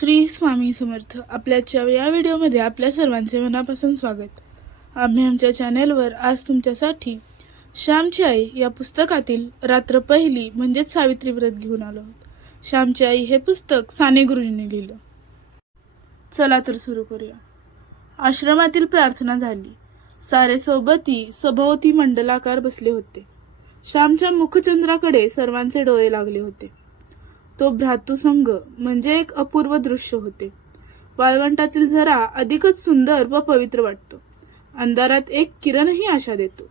श्री स्वामी समर्थ आपल्याच्या या व्हिडिओमध्ये आपल्या सर्वांचे मनापासून स्वागत. आम्ही आमच्या चॅनेलवर आज तुमच्यासाठी श्यामची आई या पुस्तकातील रात्र पहिली म्हणजेच सावित्री व्रत घेऊन आलो आहोत. श्यामची आई हे पुस्तक साने गुरुजींनी लिहिलं. चला तर सुरू करूया. आश्रमातील प्रार्थना झाली. सारे सोबती सभोवती मंडलाकार बसले होते. श्यामच्या मुखचंद्राकडे सर्वांचे डोळे लागले होते. तो भ्रातृसंघ म्हणजे एक अपूर्व दृश्य होते. वाळवंटातील झरा अधिकच सुंदर व पवित्र वाटतो. अंधारात एक किरणही आशा देतो.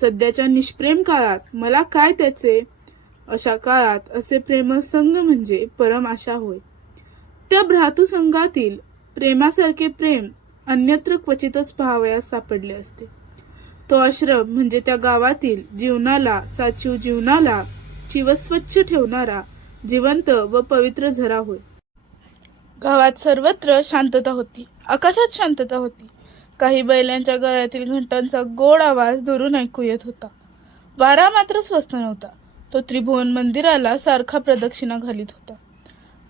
सध्याच्या निष्प्रेम काळात मला काय त्याचे? अशा काळात असे प्रेमसंग म्हणजे परम आशा होय. त्या भ्रातृसंघातील प्रेमासारखे प्रेम अन्यत्र क्वचितच पाहावयास सापडले असते. तो आश्रम म्हणजे त्या गावातील जीवनाला साचीव जीवनाला चिवस्वच्छ ठेवणारा जिवंत व पवित्र झरा होय. गावात सर्वत्र शांतता होती. आकाशात शांतता होती. काही बैलांच्या गळ्यातील घंटांचा गोड आवाज दुरून ऐकू येत होता. वारा मात्र स्वस्त नव्हता. तो त्रिभुवन मंदिराला सारखा प्रदक्षिणा घालीत होता.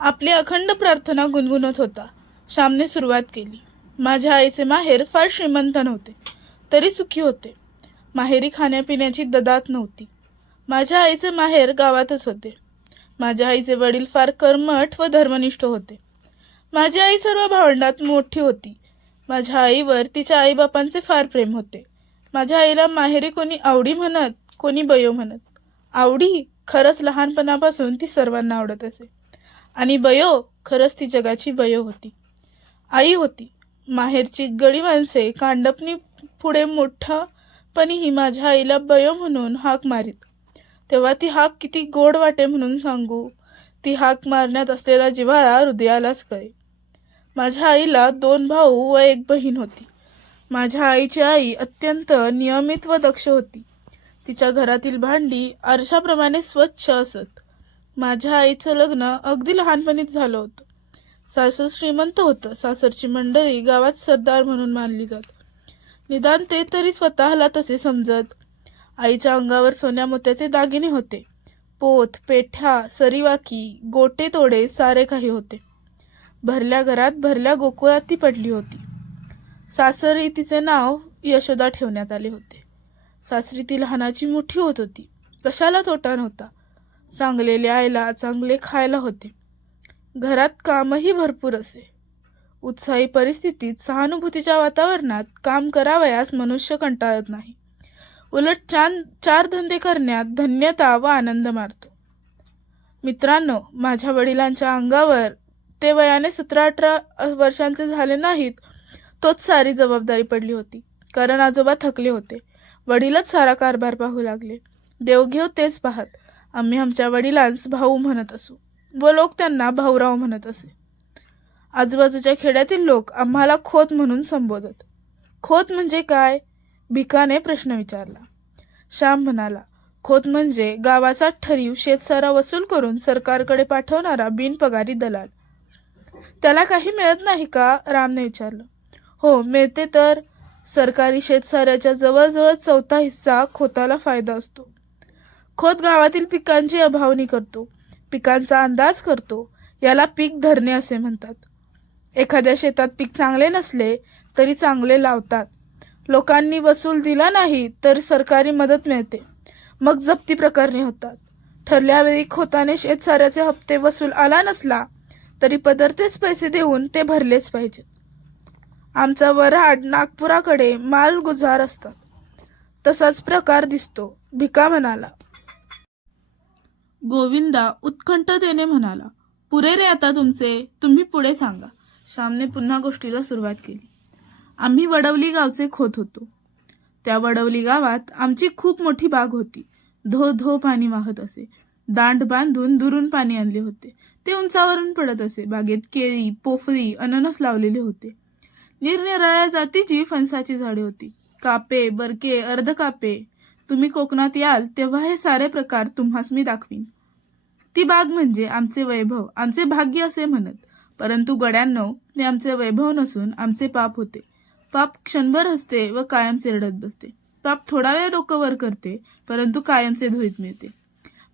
आपली अखंड प्रार्थना गुणगुणत होता. श्यामने सुरुवात केली. माझ्या आईचे माहेर फार श्रीमंत नव्हते. तरी सुखी होते. माहेरी खाण्यापिण्याची ददात नव्हती. माझ्या आईचे माहेर गावातच होते. माझ्या आईचे वडील फार कर्मठ व धर्मनिष्ठ होते. माझी आई सर्व भावंडात मोठी होती. माझ्या आईवर तिच्या आईबापांचे फार प्रेम होते. माझ्या आईला माहेरी कोणी आवडी म्हणत कोणी बयो म्हणत. आवडी खरंच लहानपणापासून ती सर्वांना आवडत असे. आणि बयो खरंच ती जगाची बयो होती. आई होती. माहेरची गडी माणसे कांडपणी पुढे मोठपणीही माझ्या आईला बयो म्हणून हाक मारीत. तेव्हा ती हाक किती गोड वाटे म्हणून सांगू. ती हाक मारण्यात असलेला जिव्हाळा हृदयालाच कळे माझ्या आईला दोन भाऊ व एक बहीण होती. माझ्या आईची आई अत्यंत नियमित व दक्ष होती. तिच्या घरातील भांडी आरशाप्रमाणे स्वच्छ असत. माझ्या आईचं लग्न अगदी लहानपणीच झालं होतं. सासर श्रीमंत होतं. सासरची मंडळी गावात सरदार म्हणून मानली जात. निदान ते तरी स्वतःला तसे समजत. आईच्या अंगावर सोन्या मोत्याचे दागिने होते. पोत पेठ्या सरीवाकी गोटे तोडे सारे काही होते. भरल्या घरात भरल्या गोकुळात ती पडली होती. सासरी तिचे नाव यशोदा ठेवण्यात आले होते. सासरी ती लहानाची मोठी होत होती. कशाला तोटा नव्हता. चांगले लिहायला चांगले खायला होते. घरात कामही भरपूर असे. उत्साही परिस्थितीत सहानुभूतीच्या वातावरणात काम करावयास मनुष्य कंटाळत नाही. उलट छान चार धंदे करण्यात धन्यता व आनंद मारतो. मित्रांनो माझ्या वडिलांच्या अंगावर ते वयाने सतरा अठरा वर्षांचे झाले नाहीत तोच सारी जबाबदारी पडली होती. कारण आजोबा थकले होते. वडीलच सारा कारभार पाहू लागले. देवघेव तेच पाहत. आम्ही आमच्या वडिलांस भाऊ म्हणत असू व लोक त्यांना भाऊराव म्हणत असे. आजूबाजूच्या खेड्यातील लोक आम्हाला खोत म्हणून संबोधत. खोत म्हणजे काय? भिकाने प्रश्न विचारला. श्याम म्हणाला खोत म्हणजे गावाचा ठरीव शेतसारा वसूल करून सरकारकडे पाठवणारा बिनपगारी दलाल. त्याला काही मिळत नाही का? रामने विचारलं. हो मिळते तर. सरकारी शेतसाऱ्याच्या जवळजवळ चौथा हिस्सा खोताला फायदा असतो. खोत गावातील पिकांची अभावणी करतो पिकांचा अंदाज करतो याला पीक धरणे असे म्हणतात. एखाद्या शेतात पीक चांगले नसले तरी चांगले लावतात. लोकांनी वसूल दिला नाही तर सरकारी मदत मिळते. मग जप्ती प्रकरणे होतात. ठरल्या वेळी खोताने शेतसाऱ्याचे हप्ते वसूल आला नसला तरी पदरतेच पैसे देऊन ते भरलेच पाहिजेत. आमचा वऱ्हाड नागपुराकडे माल गुजार असतात. तसाच प्रकार दिसतो भिका म्हणाला. गोविंदा उत्कंठतेने म्हणाला. पुरे रे आता तुमचे तुम्ही पुढे सांगा. श्यामने पुन्हा गोष्टीला सुरुवात केली. आम्ही वडवली गावचे खोत होतो. त्या वडवली गावात आमची खूप मोठी बाग होती. धो धो पाणी वाहत असे. दांड बांधून दुरून पाणी आणले होते. ते उंचावरून पडत असे. बागेत केळी पोफरी अननस लावलेले होते. निरनिराळ्या जातीची फणसाची झाडे होती. कापे बरके अर्ध कापे. तुम्ही कोकणात याल तेव्हा हे सारे प्रकार तुम्हास मी दाखवीन. ती बाग म्हणजे आमचे वैभव आमचे भाग्य असे म्हणत. परंतु गड्यांनो ते आमचे वैभव नसून आमचे पाप होते. पाप क्षणभर असते व कायमचे रडत बसते. पाप थोडा वेळ डोकं वर करते परंतु कायमचे धुळीत मिळते.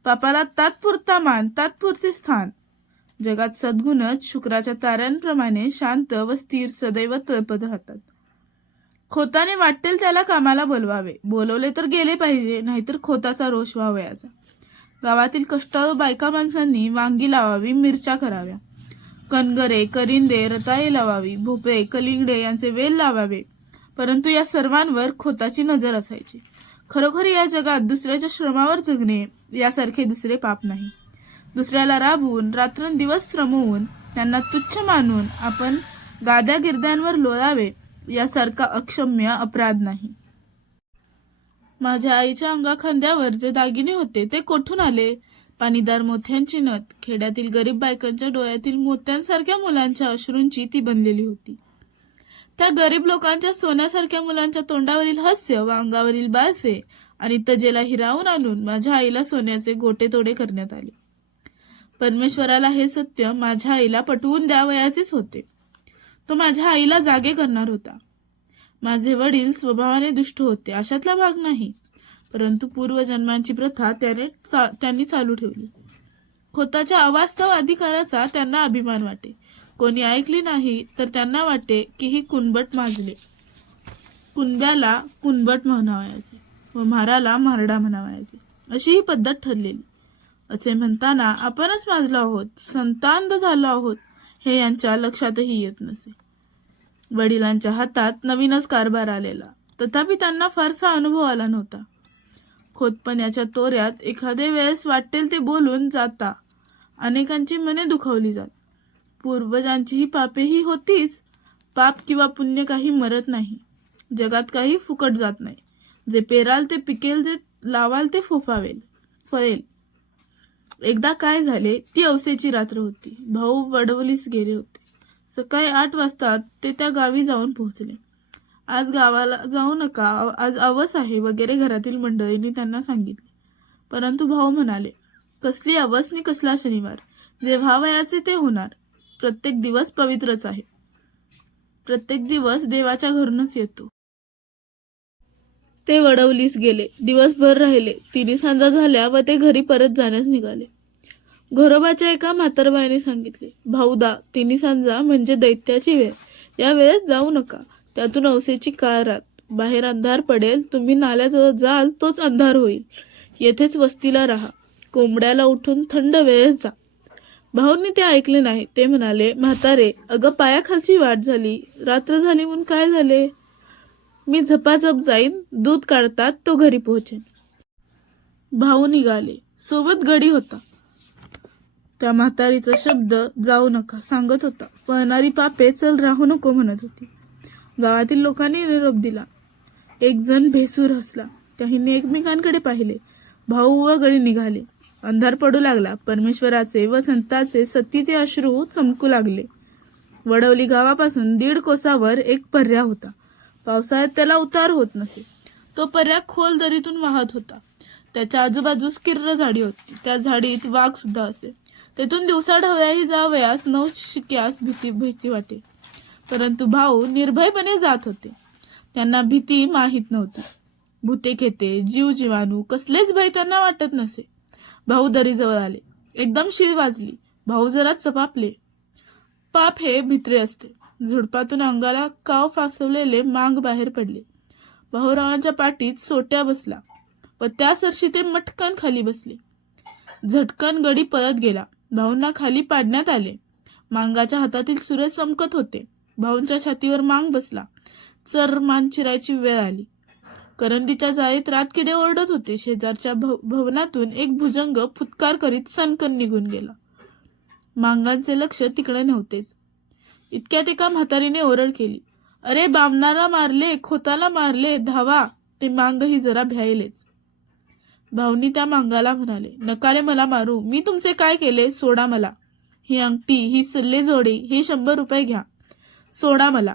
पापाला तात्पुरता मान तात्पुरते स्थान. जगात सद्गुणच शुक्राच्या ताऱ्यांप्रमाणे शांत व स्थिर सदैव तळपत राहतात. खोताने वाटेल त्याला कामाला बोलवावे. बोलवले तर गेले पाहिजे नाहीतर खोताचा रोष व्हावयाचा. गावातील कष्टाळू बायका माणसांनी वांगी लावावी मिरच्या कराव्या. कणगरे करिंदे रताळे लावावी भोपळे कलिंगडे यांचे वेल लावावे. परंतु या सर्वांवर खोताची नजर असायची. खरोखर या जगात दुसऱ्याच्या श्रमावर जगणे यासारखे दुसरे पाप नाही. दुसऱ्याला राबवून रात्रंदिवस श्रमवून त्यांना तुच्छ मानून आपण गाद्या गिरद्यांवर लोळावे यासारखा अक्षम्य अपराध नाही. माझ्या आईच्या अंगाखांद्यावर जे दागिने होते ते कोठून आले? पाणीदार मोत्यांची नथ खेड्यातील गरीब बायकांच्या डोळ्यातील मोत्यांसारख्या मुलांच्या अश्रूंची ती बनलेली होती. त्या गरीब लोकांच्या सोन्यासारख्या मुलांच्या तोंडावरील हास्य व अंगावरील बाळसे आणि तजेला हिरावून आणून माझ्या आईला सोन्याचे गोटे तोडे करण्यात आले. परमेश्वराला हे सत्य माझ्या आईला पटवून द्यावयाचेच होते. तो माझ्या आईला जागे करणार होता. माझे वडील स्वभावाने दुष्ट होते अशातला भाग नाही. परंतु पूर्वजन्मांची प्रथा त्याने चा, त्यांनी चालू ठेवली. खोताच्या अवास्तव अधिकाराचा त्यांना अभिमान वाटे. कोणी ऐकली नाही तर त्यांना वाटे की ही कुणबट माजले. कुणब्याला कुणबट म्हणावयाचे व म्हाराला म्हारडा म्हणावयाचे. अशी ही पद्धत ठरलेली. असे म्हणताना आपणच माजलो आहोत संतांत झालो आहोत हे यांच्या लक्षातही येत नसे. वडिलांच्या हातात नवीनच कारभार आलेला. तथापि त्यांना फारसा अनुभव आला नव्हता. खोतपण्याच्या तोऱ्यात एखादे वेळेस वाटेल ते बोलून जाता. अनेकांची मने दुखावली जात. पूर्वजांची ही पापेही होतीच. पाप किंवा पुण्य काही मरत नाही. जगात काही फुकट जात नाही. जे पेराल ते पिकेल जे लावाल ते फोफावेल फळेल. एकदा काय झाले ती अवसेची रात्र होती. भाऊ वडवलीस गेले होते. सकाळी आठ वाजता ते त्या गावी जाऊन पोहोचले. आज गावाला जाऊ नका. आज अवस आहे वगैरे घरातील मंडळींनी त्यांना सांगितले. परंतु भाऊ म्हणाले कसली अवस नि कसला शनिवार? जे व्हावयाचे ते होणार. प्रत्येक दिवस पवित्रच आहे. प्रत्येक दिवस देवाच्या घरूनच येतो. ते वडवलीस गेले. दिवसभर राहिले. तिन्ही सांजा झाल्या व ते घरी परत जाण्यास निघाले. घरोबाच्या एका म्हातारबाईने सांगितले भाऊदा तिन्ही सांजा म्हणजे दैत्याची वेळ. या वेळेत जाऊ नका. त्यातून अवसेची काळ रात बाहेर अंधार पडेल. तुम्ही नाल्याजवळ जाल तोच अंधार होईल. येथेच वस्तीला राहा. कोंबड्याला उठून थंड वेळेस जा. भाऊंनी ते ऐकले नाही. ते म्हणाले म्हातारे अगं पायाखालची वाट झाली. रात्र झाली म्हणून काय झाले? मी झपाझप जाईन. दूध काढतात तो घरी पोहोचेन. भाऊ निघाले. सोबत गडी होता. त्या म्हातारीचा शब्द जाऊ नका सांगत होता. फळणारी पापे चल राहू नको म्हणत होती. गावातील लोकांनी निरोप दिला. एक जण भेसूर हसला. काहींनी एकमेकांकडे पाहिले. भाऊ व गळी निघाले. अंधार पडू लागला. परमेश्वराचे व संताचे सतीचे अश्रू चमकू लागले. वडवली गावापासून दीड कोसावर एक पर्या होता. पावसाळ्यात त्याला उतार होत नसे. तो पर्या खोल दरीतून वाहत होता. त्याच्या आजूबाजूस किर्र झाडी होती. त्या झाडीत वाघ सुद्धा असे. तेथून दिवसा ढवळ्याही जावयास नऊ शिक्यास भीती भीती वाटे. परंतु भाऊ निर्भयपणे जात होते. त्यांना भीती माहीत नव्हती. भूते खेते जीव जीवाणू कसलेच भय त्यांना वाटत नसे. भाऊ दरीजवळ आले. एकदम शीर वाजली. भाऊ जरा चपापले पाप हे भित्रे असते. झुडपातून अंगाला काव फासवलेले मांग बाहेर पडले. भाऊरावांच्या पाठीत सोट्या बसला व त्या सरशी ते मटकन खाली बसले. झटकन गडी पळत गेला. भाऊंना खाली पाडण्यात आले. मांगाच्या हातातील सुरे चमकत होते. भाऊंच्या छातीवर मांग बसला. चर मान चिरायची वेळ आली. करंदीच्या जाळीत रातकिडे ओरडत होते. शेजारच्या भव- भवनातून एक भुजंग फुतकार करीत सनकन निघून गेला. मांगांचे लक्ष तिकडे नव्हतेच. इतक्यात एका म्हातारीने ओरड केली. अरे बामणारा मारले खोताला मारले धावा ते मांगही जरा भ्यायलेच. भाऊनी त्या मांगाला म्हणाले नकारे मला मारू. मी तुमचे काय केले? सोडा मला. ही अंगठी ही सल्ले जोडे हे शंभर रुपये घ्या. सोडा मला.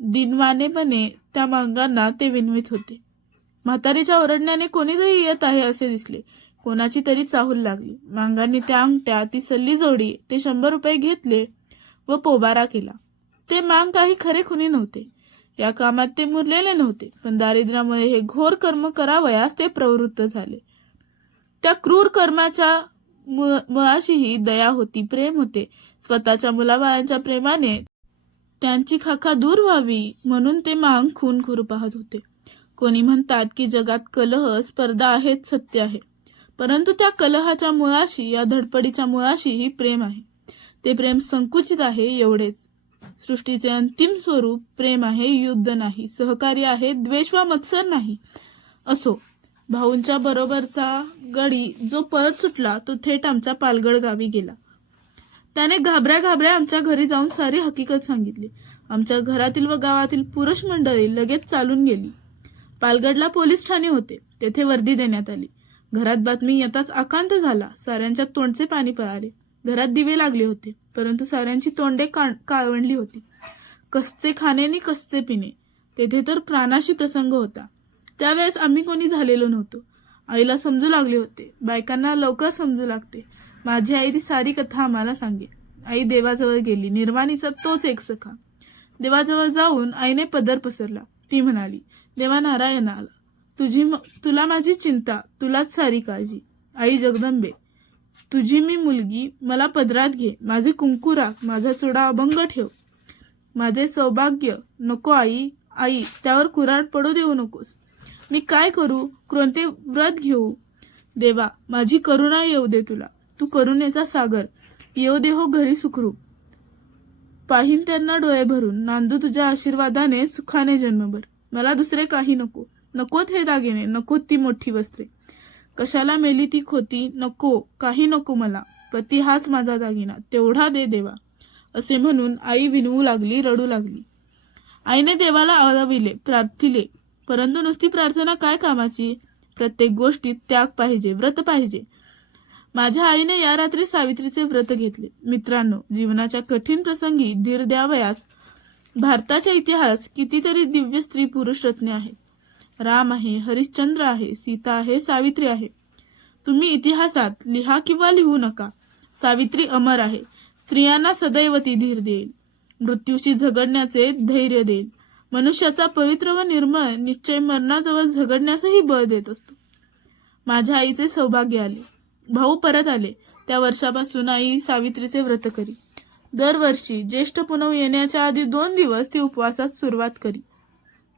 दिनवानेपणे त्या मांगांना ते विनवित होते. म्हातारीच्या ओरडण्याने कोणीतरी येत आहे असे दिसले. कोणाची तरी चाहूल लागली. मांगांनी त्या अंगठ्या ती सल्ली जोडी ते शंभर रुपये घेतले व पोबारा केला. ते मांग काही खरे खुनी नव्हते. या कामात ते मुरलेले नव्हते पण दारिद्र्यामुळे हे घोर कर्म करावयास ते प्रवृत्त झाले. त्या क्रूर कर्माच्या मुळाशीही दया होती प्रेम होते. स्वतःच्या मुलाबाळांच्या प्रेमाने त्यांची खाखा दूर व्हावी म्हणून ते मांग खून करू पाहत होते. कोणी म्हणतात की जगात कलह स्पर्धा आहेत सत्य आहे. परंतु त्या कलहाच्या मुळाशी या धडपडीच्या मुळाशीही प्रेम आहे. ते प्रेम संकुचित आहे एवढेच. सृष्टीचे अंतिम स्वरूप प्रेम आहे युद्ध नाही. सहकार्य आहे द्वेष वा मत्सर नाही. असो भाऊंच्या बरोबरचा गडी जो पळत सुटला तो थेट आमच्या पालगड गावी गेला. त्याने घाबऱ्या घाबऱ्या आमच्या घरी जाऊन सारी हकीकत सांगितली. आमच्या घरातील व गावातील पुरुष मंडळी लगेच चालून गेली. पालगडला पोलीस ठाणे होते. तेथे वर्दी देण्यात आली. घरात बातमी येताच आकांत झाला. साऱ्यांच्या तोंडचे पाणी पळाले. घरात दिवे लागले होते परंतु साऱ्यांची तोंडे का- काळवंडली होती. कसचे खाणे आणि कसचे पिणे. तेथे तर प्राणाशी प्रसंग होता. त्यावेळेस आम्ही कोणी झालेलो नव्हतो. आईला समजू लागले होते. बायकांना लवकर समजू लागते. माझी आई ती सारी कथा आम्हाला सांगे आई देवाजवळ गेली. निर्वाणीचा तोच एक सखा. देवाजवळ जाऊन आईने पदर पसरला. ती म्हणाली देवा नारायण आला. तुझी म- तुला माझी चिंता तुलाच सारी काळजी. आई जगदंबे. तुझी मी मुलगी मला पदरात घे. माझे कुंकू राख. माझा चुडा अभंग ठेव. माझे सौभाग्य नको आई आई त्यावर कुराड पडू देऊ नकोस. मी काय करू? कोणते व्रत घेऊ. देवा माझी करुणा येऊ दे तुला. तू करुणेचा सागर. येऊ दे हो घरी सुखरूप. पाहीन त्यांना डोळे भरून. नांदू तुझ्या आशीर्वादाने सुखाने जन्मभर. मला दुसरे काही नको. नकोत हे दागिने. नकोत ती मोठी वस्त्रे. कशाला मेली ती खोती? नको. काही नको मला. पती हाच माझा दागिना. तेवढा दे देवा. असे म्हणून आई विनवू लागली रडू लागली. आईने देवाला आळविले प्रार्थिले. परंतु नुसती प्रार्थना काय कामाची? प्रत्येक गोष्टीत त्याग पाहिजे व्रत पाहिजे. माझ्या आईने या रात्री सावित्रीचे व्रत घेतले. मित्रांनो जीवनाच्या कठीण प्रसंगी धीर द्यावयास भारताचा इतिहास कितीतरी दिव्य स्त्री पुरुष रत्ने आहेत. राम आहे हरिश्चंद्र आहे सीता आहे सावित्री आहे. तुम्ही इतिहासात लिहा किंवा लिहू नका. सावित्री अमर आहे. स्त्रियांना सदैव ती धीर देईल. मृत्यूशी झगडण्याचे धैर्य देईल. मनुष्याचा पवित्र व निर्मळ निश्चय मरणाजवळ झगडण्यासही बळ देत असतो. माझ्या आईचे सौभाग्य आले. भाऊ परत आले. त्या वर्षापासून आई सावित्रीचे व्रत करी. दरवर्षी ज्येष्ठ पुनव येण्याच्या आधी दोन दिवस ती उपवासास सुरुवात करी.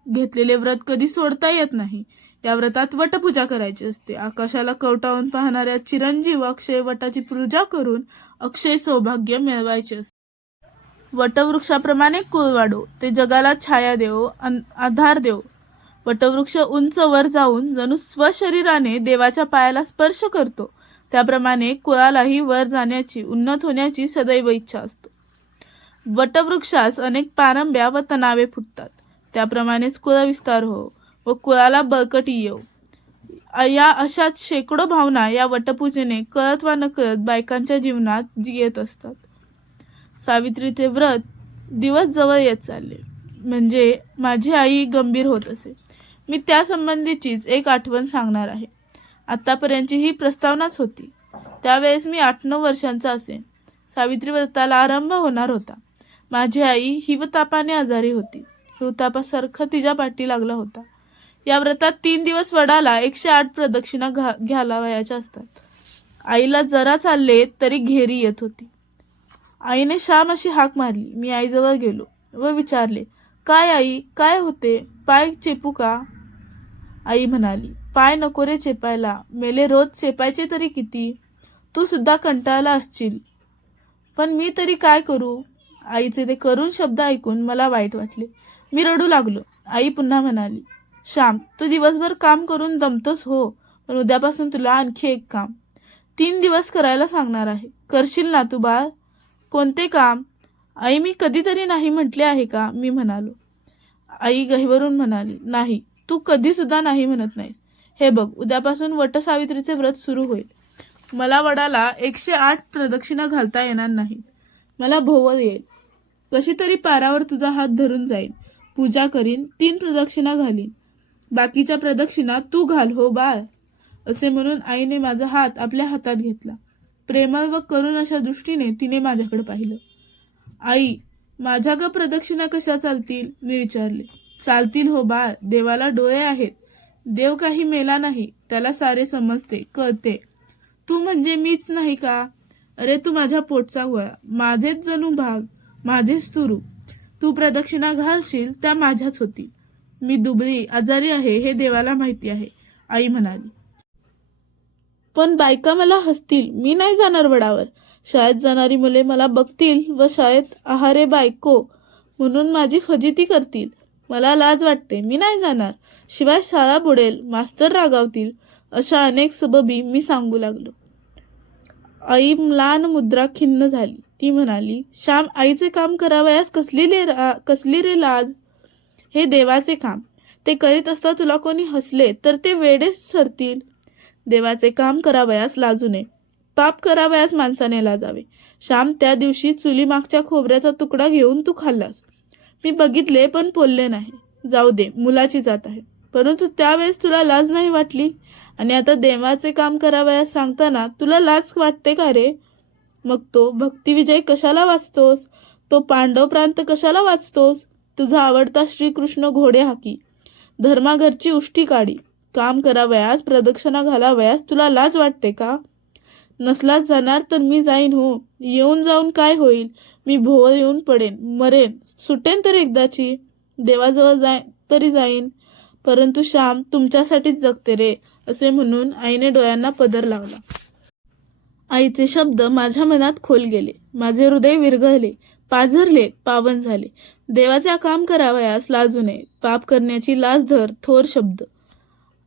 घेतलेले व्रत कधी सोडता येत नाही. या व्रतात वटपूजा करायची असते. आकाशाला कवटावून पाहणाऱ्या चिरंजीव अक्षय वटाची पूजा करून अक्षय सौभाग्य मिळवायचे असते. वटवृक्षाप्रमाणे कुळ वाढो. ते जगाला छाया देव अन- आधार देव. वटवृक्ष उंच वर जाऊन जणू स्वशरीराने देवाच्या पायाला स्पर्श करतो. त्याप्रमाणे कुळालाही वर जाण्याची उन्नत होण्याची सदैव इच्छा असतो. वटवृक्षास अनेक पारंब्या व तणावे फुटतात. त्याप्रमाणेच कुळविस्तार हो व कुळाला बळकटी येऊ या अशाच शेकडो भावना या वटपूजेने कळत वा न कळत बायकांच्या जीवनात येत असतात. सावित्रीचे व्रत दिवस जवळ येत चालले. म्हणजे माझी आई गंभीर होत असे. मी त्यासंबंधीचीच एक आठवण सांगणार आहे. आत्तापर्यंतची ही प्रस्तावनाच होती. त्यावेळेस मी आठ नऊ वर्षांचा असेन. सावित्री व्रताला आरंभ होणार होता. माझी आई हिवतापाने आजारी होती. हिवतापासारखा तिच्या पाठी लागला होता. या व्रतात तीन दिवस वडाला एकशे आठ प्रदक्षिणा घा घालावयाच्या असतात. आईला जरा चालले तरी घेरी येत होती. आईने श्याम अशी हाक मारली. मी आईजवळ गेलो व विचारले काय आई? काय होते? पाय चेपू का? आई म्हणाली पाय नको रे चेपायला. मेले रोज चेपायचे तरी किती? तू सुद्धा कंटाळला असशील. पण मी तरी काय करू? आईचे ते करून शब्द ऐकून मला वाईट वाटले. मी रडू लागलो. आई पुन्हा म्हणाली श्याम तू दिवसभर काम करून दमतोस हो पण उद्यापासून तुला आणखी एक काम. तीन दिवस करायला सांगणार आहे. करशील ना तू बाळ? कोणते काम? आई मी कधीतरी नाही म्हटले आहे का? मी म्हणालो. आई गहिवरून म्हणाली नाही तू कधीसुद्धा नाही म्हणत नाही हे बघ उद्यापासून वटसावित्रीचे व्रत सुरू होईल. मला वडाला एकशे आठ प्रदक्षिणा घालता येणार नाहीत. मला भोवळ येईल. कशी तरी पारावर तुझा हात धरून जाईन. पूजा करीन तीन प्रदक्षिणा घालीन. बाकीच्या प्रदक्षिणा तू घाल हो बाळ. असे म्हणून आईने माझा हात आपल्या हातात घेतला. प्रेमळ व करुण अशा दृष्टीने तिने माझ्याकडे पाहिलं. आई माझ्या ग प्रदक्षिणा कशा चालतील? मी विचारले. चालतील हो बाळ. देवाला डोळे आहेत. देव काही मेला नाही त्याला सारे समजते कळते. तू म्हणजे मीच नाही का? अरे तू माझ्या पोटचा गोळा. माझेच जणू भाग माझेच तुरू. तू प्रदक्षिणा घालशील त्या माझ्याच होती मी दुबळी आजारी आहे हे देवाला माहिती आहे आई म्हणाली. पण बायका मला हसतील मी नाही जाणार वडावर. शाळेत जाणारी मुले मला बघतील व शाळेत आहारे बायको म्हणून माझी फजिती करतील. मला लाज वाटते मी नाही जाणार. शिवाय शाळा बुडेल मास्तर रागावतील अशा अनेक सबबी मी सांगू लागलो. आई म्लान मुद्रा खिन्न झाली. ती म्हणाली श्याम आईचे काम करावयास कसली रे रा- कसली रे लाज? हे देवाचे काम. ते करीत असता तुला कोणी हसले तर ते वेडेच ठरतील. देवाचे काम करावयास लाजू नये. पाप करावयास माणसाने लाजावे. श्याम त्या दिवशी चुलीमागच्या खोबऱ्याचा तुकडा घेऊन तू खाल्लास. मी बघितले पण बोलले नाही. जाऊ दे मुलाची जात आहे. परंतु त्यावेळेस तुला लाज नाही वाटली? आणि आता देवाचे काम करावयास सांगताना तुला लाज वाटते का रे? मग तो भक्तिविजय कशाला वाचतोस? तो पांडव प्रांत कशाला वाचतोस? तुझा आवडता श्रीकृष्ण घोडे हाकी धर्माघरची उष्टी काढी काम करावयास प्रदक्षिणा घालावयास तुला लाज वाटते का? नसलाच जाणार तर मी जाईन हो. येऊन जाऊन काय होईल? मी भोवर येऊन पडेन मरेन. सुटेन तर एकदाची. देवाजवळ जाय तरी जाईन. परंतु श्याम तुमच्यासाठीच जगते रे असे म्हणून आईने डोळ्यांना पदर लावला. आईचे शब्द माझ्या मनात खोल गेले. माझे हृदय विरघळले. पाझरले पावन झाले. देवाचा काम करावयास लाजू नये. पाप करण्याची लाज धर थोर शब्द.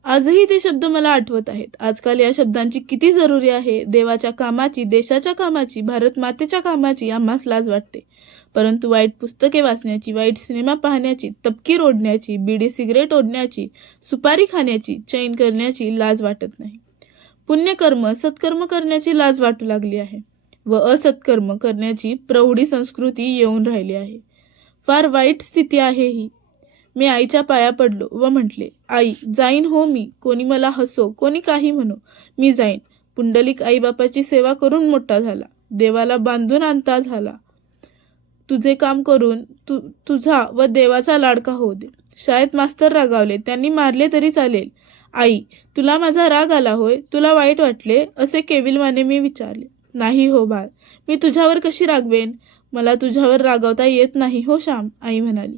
आजही ते शब्द मला आठवत आहेत. आजकाल या शब्दांची किती जरुरी आहे? देवाच्या कामाची देशाच्या कामाची भारत मातेच्या कामाची आम्हास लाज वाटते. परंतु वाईट पुस्तके वाचण्याची वाईट सिनेमा पाहण्याची तपकीर ओढण्याची बिडी सिगरेट ओढण्याची सुपारी खाण्याची चैन करण्याची लाज वाटत नाही. पुण्यकर्म सत्कर्म करण्याची लाज वाटू लागली आहे व असत्कर्म करण्याची प्रौढी संस्कृती येऊन राहिली आहे. फार वाईट स्थिती आहे ही. मी आईच्या पाया पडलो व म्हटले आई जाईन हो मी. कोणी मला हसो कोणी काही म्हणो मी जाईन. पुंडलिक आईबापाची सेवा करून मोठा झाला. देवाला बांधून आणता झाला. तुझे काम करून तु तुझा व देवाचा लाडका होऊ दे. शाळेत मास्तर रागावले त्यांनी मारले तरी चालेल. आई तुला माझा राग आला होय? तुला वाईट वाटले? असे केविलवाने मी विचारले. नाही हो बाळ. मी तुझ्यावर कशी रागवेन? मला तुझ्यावर रागवता येत नाही हो श्याम आई म्हणाली.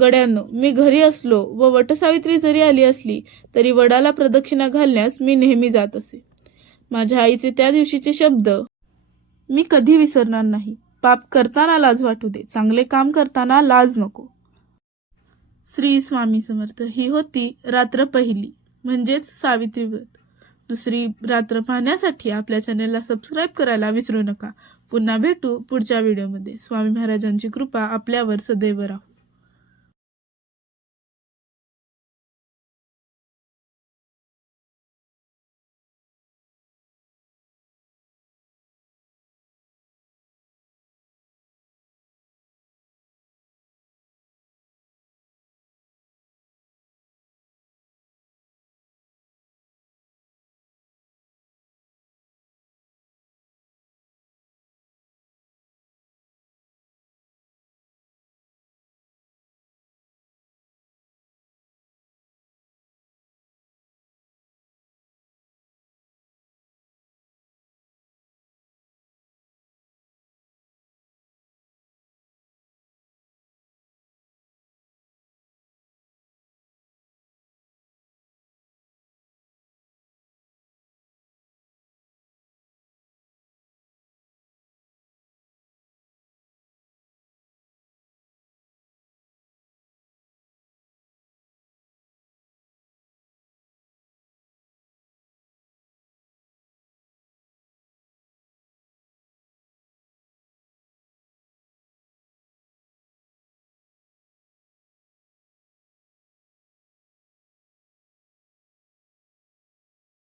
गड्यांनो मी घरी असलो व वटसावित्री जरी आली असली तरी वडाला प्रदक्षिणा घालण्यास मी नेहमी जात असे. माझ्या आईचे त्या दिवशीचे शब्द मी कधी विसरणार नाही. पाप करताना लाज वाटू दे. चांगले काम करताना लाज नको. श्री स्वामी समर्थ ही होती रात्र पहिली म्हणजेच सावित्री व्रत. दुसरी रात्र पाहण्यासाठी आपल्या चॅनलला सबस्क्राईब करायला विसरू नका. पुन्हा भेटू पुढच्या व्हिडिओमध्ये. स्वामी महाराजांची कृपा आपल्यावर सदैव राहू.